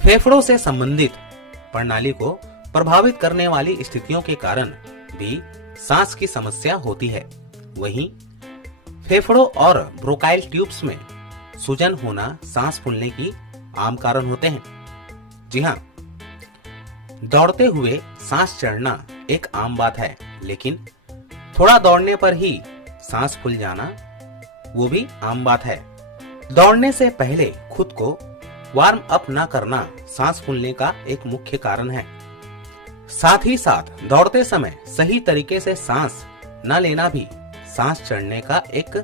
फेफड़ों से संबंधित प्रणाली को प्रभावित करने वाली स्थितियों के कारण भी सांस की समस्या होती है। वहीं फेफड़ों और ब्रोंकाइल ट्यूब्स में सूजन होना सांस फूलने की आम कारण होते हैं। जी हाँ, दौड़ते हुए सांस चढ़ना एक आम बात है, लेकिन थोड़ा दौड़ने पर ही सांस फूल जाना वो भी आम बात है। दौड़ने से पहले खुद को वार्म अप न करना सांस फूलने का एक मुख्य कारण है। साथ ही साथ दौड़ते समय सही तरीके से सांस न लेना भी सांस चढ़ने का एक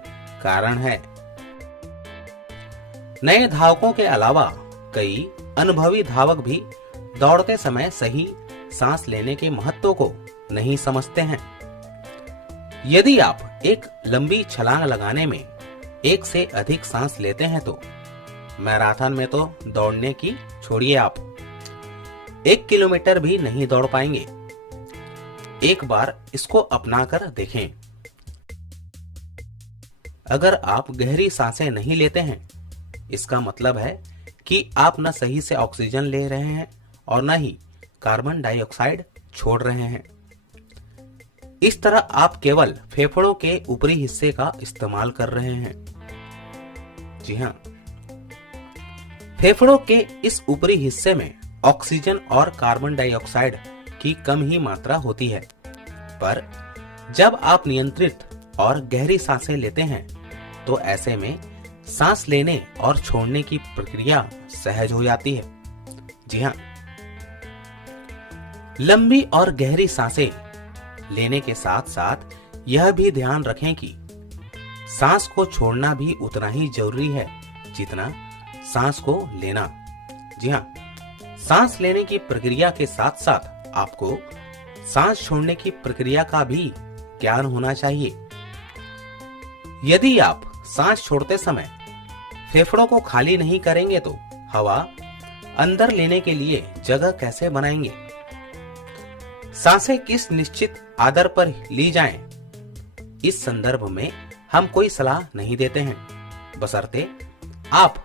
कारण है। नए धावकों के अलावा कई अनुभवी धावक भी दौड़ते समय सही सांस लेने के महत्व को नहीं समझते हैं। यदि आप एक लंबी छलांग लगाने में एक से अधिक सांस लेते हैं तो मैराथन में तो दौड़ने की छोड़िए, आप 1 किलोमीटर भी नहीं दौड़ पाएंगे। एक बार इसको अपनाकर देखें। अगर आप गहरी सांसें नहीं लेते हैं, इसका मतलब है कि आप न सही से ऑक्सीजन ले रहे हैं और न ही कार्बन डाइऑक्साइड छोड़ रहे हैं। इस तरह आप केवल फेफड़ों के ऊपरी हिस्से का इस्तेमाल कर रहे हैं। जी हाँ, फेफड़ों के इस ऊपरी हिस्से में ऑक्सीजन और कार्बन डाइऑक्साइड की कम ही मात्रा होती है, पर जब आप नियंत्रित और गहरी सांसें लेते हैं तो ऐसे में सांस लेने और छोड़ने की प्रक्रिया सहज हो जाती है। जी हाँ, लंबी और गहरी सांसें लेने के साथ साथ यह भी ध्यान रखें कि सांस को छोड़ना भी उतना ही जरूरी है जितना सांस को लेना। जी हाँ, सांस लेने की प्रक्रिया के साथ साथ आपको सांस छोड़ने की प्रक्रिया का भी ज्ञान होना चाहिए। यदि आप सांस छोड़ते समय फेफड़ों को खाली नहीं करेंगे तो हवा अंदर लेने के लिए जगह कैसे बनाएंगे? सांसें किस निश्चित आदर पर ली जाएं? इस संदर्भ में हम कोई सलाह नहीं देते हैं, बशर्ते आप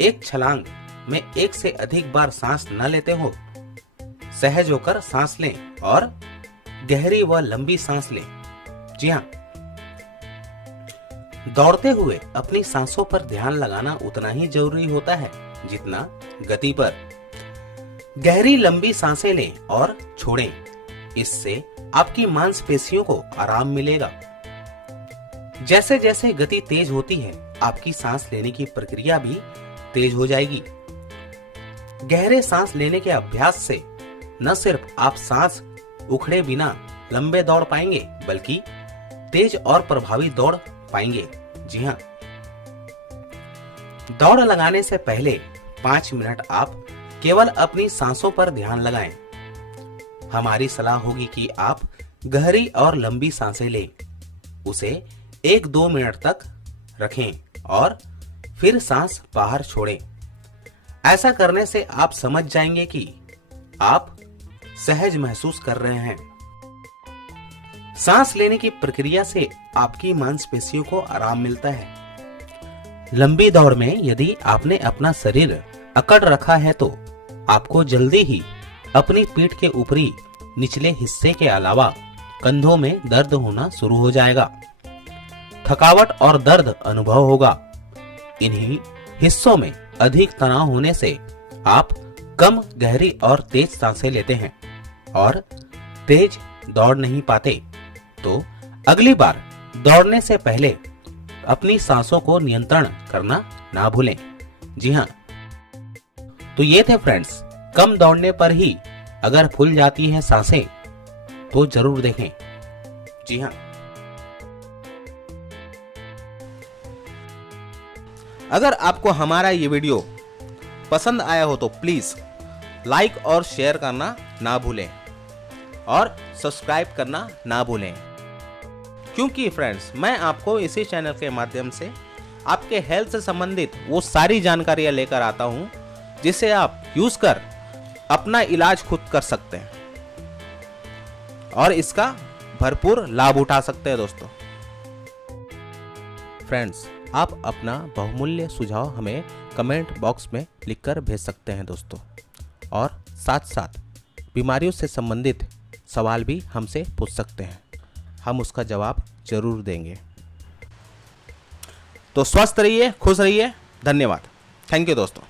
एक छलांग में एक से अधिक बार सांस न लेते हो। सहज होकर सांस लें और गहरी व लंबी सांस लें। जी हाँ, दौड़ते हुए अपनी सांसों पर ध्यान लगाना उतना ही जरूरी होता है जितना गति पर। गहरी लंबी सांसें लें और छोड़ें, इससे आपकी मांसपेशियों को आराम मिलेगा। जैसे जैसे गति तेज होती है, आपकी सांस लेने की प्रक्रिया भी तेज हो जाएगी। गहरे सांस लेने के अभ्यास से न सिर्फ आप सांस उखड़े बिना लंबे दौड़ पाएंगे, बल्कि तेज और प्रभावी दौड़ पाएंगे। जी हाँ, दौड़ लगाने से पहले 5 मिनट आप केवल अपनी सांसों पर ध्यान लगाएं। हमारी सलाह होगी कि आप गहरी और लंबी सांसें लें, उसे 1-2 मिनट तक रखें और फिर सांस बाहर छोड़ें। ऐसा करने से आप समझ जाएंगे कि आप सहज महसूस कर रहे हैं। सांस लेने की प्रक्रिया से आपकी मांसपेशियों को आराम मिलता है। लंबी दौड़ में यदि आपने अपना शरीर अकड़ रखा है तो आपको जल्दी ही अपनी पीठ के ऊपरी निचले हिस्से के अलावा कंधों में दर्द होना शुरू हो जाएगा। थकावट और दर्द अनुभव होगा। इन्हीं हिस्सों में अधिक तनाव होने से आप कम गहरी और तेज सांसें लेते हैं और तेज दौड़ नहीं पाते। तो अगली बार दौड़ने से पहले अपनी सांसों को नियंत्रण करना ना भूलें। जी हाँ, तो ये थे फ्रेंड्स, कम दौड़ने पर ही अगर फूल जाती हैं सांसें तो जरूर देखें। जी हाँ, अगर आपको हमारा ये वीडियो पसंद आया हो तो प्लीज लाइक और शेयर करना ना भूलें और सब्सक्राइब करना ना भूलें, क्योंकि फ्रेंड्स मैं आपको इसी चैनल के माध्यम से आपके हेल्थ से संबंधित वो सारी जानकारियां लेकर आता हूं जिसे आप यूज कर अपना इलाज खुद कर सकते हैं और इसका भरपूर लाभ उठा सकते हैं। दोस्तों फ्रेंड्स, आप अपना बहुमूल्य सुझाव हमें कमेंट बॉक्स में लिखकर भेज सकते हैं। दोस्तों और साथ साथ बीमारियों से संबंधित सवाल भी हमसे पूछ सकते हैं, हम उसका जवाब जरूर देंगे। तो स्वस्थ रहिए, खुश रहिए। धन्यवाद। थैंक यू दोस्तों।